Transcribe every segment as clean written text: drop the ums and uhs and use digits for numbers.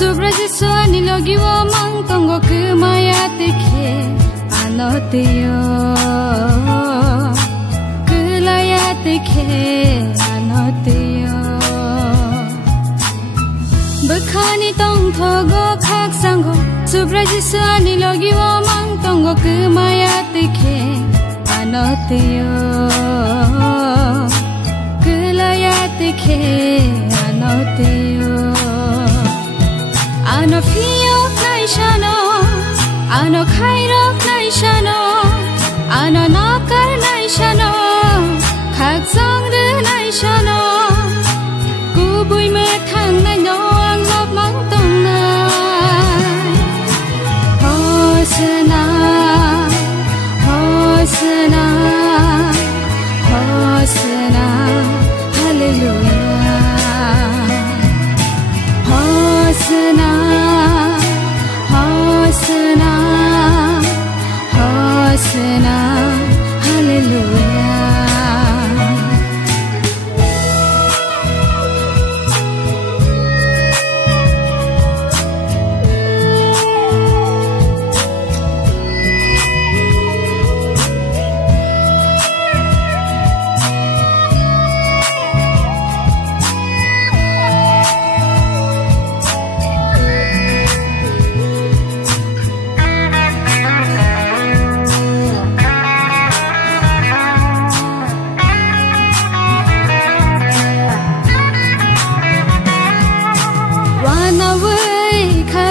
Subrajiswani logi wa mang tongo kumaya teke anoteyo kulaya teke anoteyo Bukhani tong thogo khak sango Subrajiswani logi wa mang tongo kumaya teke anoteyo kulaya teke anoteyo Ano fiyo naishano, ano khairo naishano, ano nakar naishano, khak sangru naishano, kubui me thang na no ang lop mang tong na, hosna, hosna, hosna, hallelujah. Hosna, Hosna, Hosna, Hallelujah.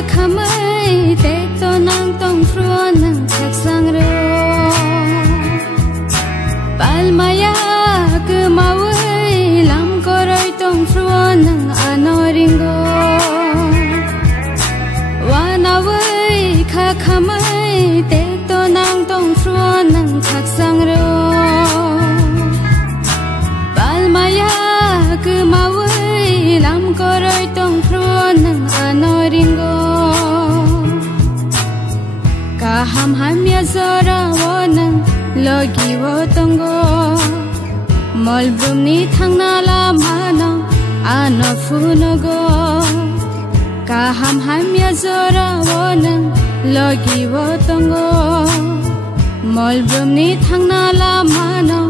Khamai tek to nang tong fruan nang khak sang ro palmaya ke mawai lam koroi tong fruan nang anoringo wanawai khamai tek to nang tong fruan nang khak sang ro palmaya ke mawai lam koroi tong fruan nang anoringo Kaham ham ya zora wonang logi wo tongo Molbum ni thangna la mano ano funogo Kaham ham ya zora wonang logi wo tongo Molbum ni thangna la mano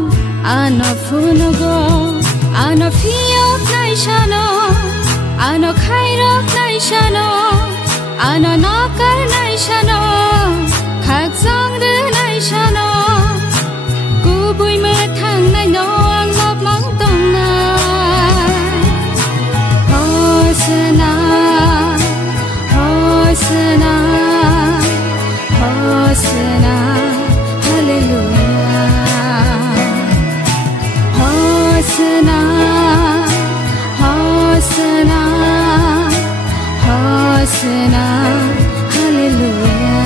ano funogo Ano fiyo naishano Ano khairo naishano Ano nakar naishano Khak sangru naishano Kubui me thang na no ang lop mang tong na Hosna, Hosna, Hosna, Hallelujah Hosna, Hosna, Hosna, Hallelujah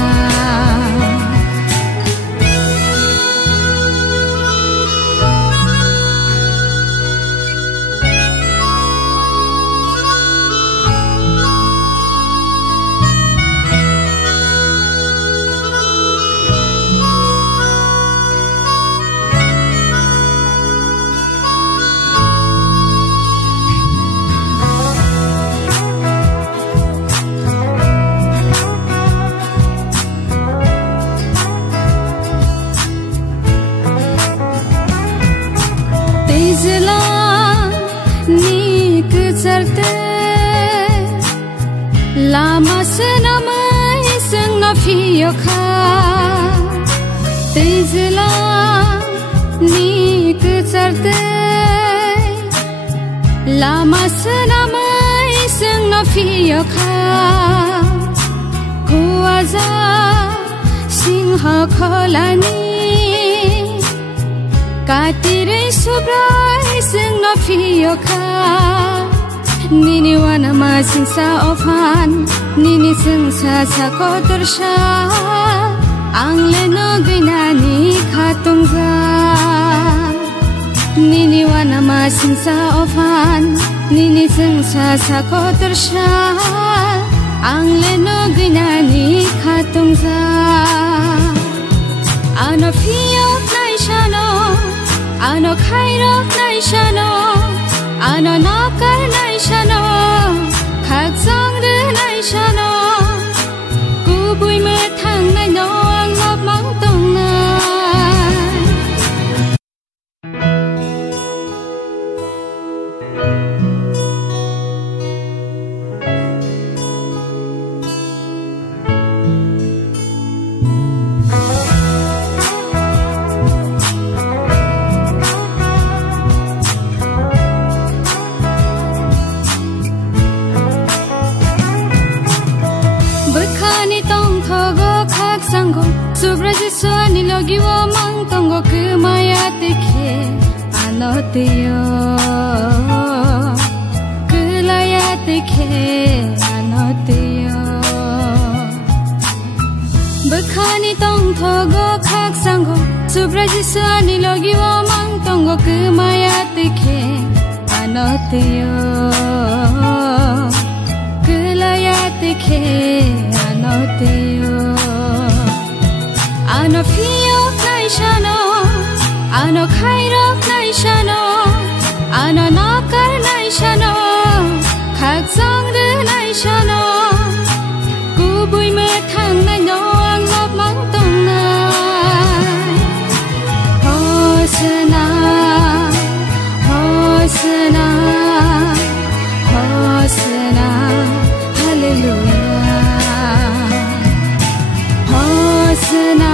Lama senamai seng na fiyo kha Tizla ni kucharte Lama senamai seng na fiyo kha Kuaza singha kholani Katire subrai seng na fiyo kha Nini wana masing sa ofan Nini sing sa kotorsha Ang leno ginani khatong za Nini wana masing sa ofan Nini sing sa kotorsha Ang leno ginani khatong za Ano fiyo naishano Ano khairo naishano Ano nakar naishano Khak sangru naishano 상고 수브라지수 아니려기와 망tongo 그마야 뜨게 안 어때요 그라야 뜨게 안 어때요 북한이 똥터고 각상고 수브라지수 아니려기와 망tongo 그마야 뜨게 안 어때요 그라야 뜨게 안 어때요 Ano fiyok na ishano, ano kairok na ishano, ano nakar na ishano, kagsangde na ishano, kubuy matang na no ang lopmang tongnay. Hosana, Hosana, Hosana, Hallelujah. Hosana.